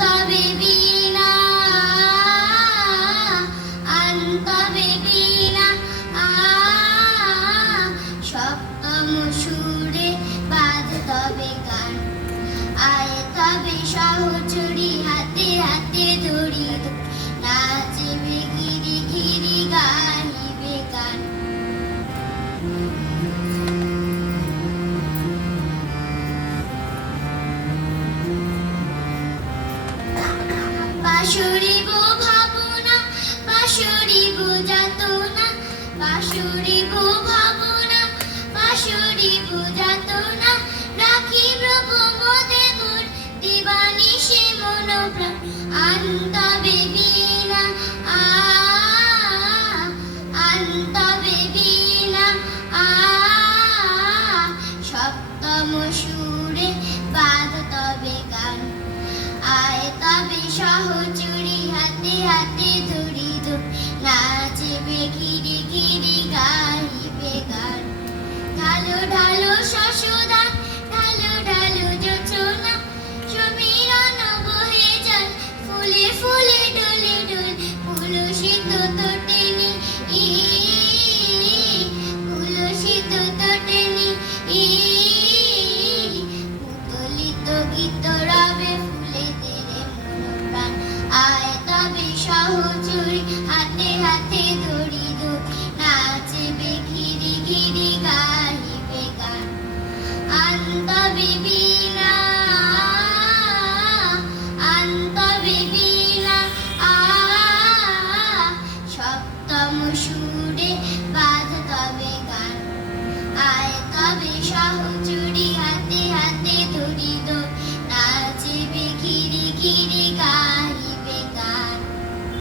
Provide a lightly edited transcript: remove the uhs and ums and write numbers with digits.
তবে বিনা তবে বিনা সপ্তম সুরে বাজ তবে গান আয় তবে সহচরী হাতে হাতে ধরি নাচবে গিরি গিরি গাহিবে গান বাঁশুরিব ভাবনা বাঁশুরিব যাতনা বাঁশুরিব ভাবনা বাঁশুরিব যাতনা রাখিব মোদে মোর দিবানিশি মন প্রাণ তবে বিনা তবে বিনা সপ্তম সুরে বাদ তবে গান আয় তবে সহচরী হাতে হাতে ধরি নাচবে ঘিরি ঘিরি গাহিবে গান ঢালো ঢালো শশোদান ঢালো ঢালো যোচনা সমীরণ বহে জল ফুলে ফুলে ডোলে ডোল পুলসিত তোটেনি পুলসিত তোটেনি পুতলিত গীত রবে ফুলে তেরে মন প্রাণ আয় তবে সহচরী হাতে হাতে ধরি নাচবে ঘিরি ঘিরি গাহিবে গান তবে বিনা তবে বিনা সপ্তম সুরে বাজ তবে গান আয় তবে সহচরী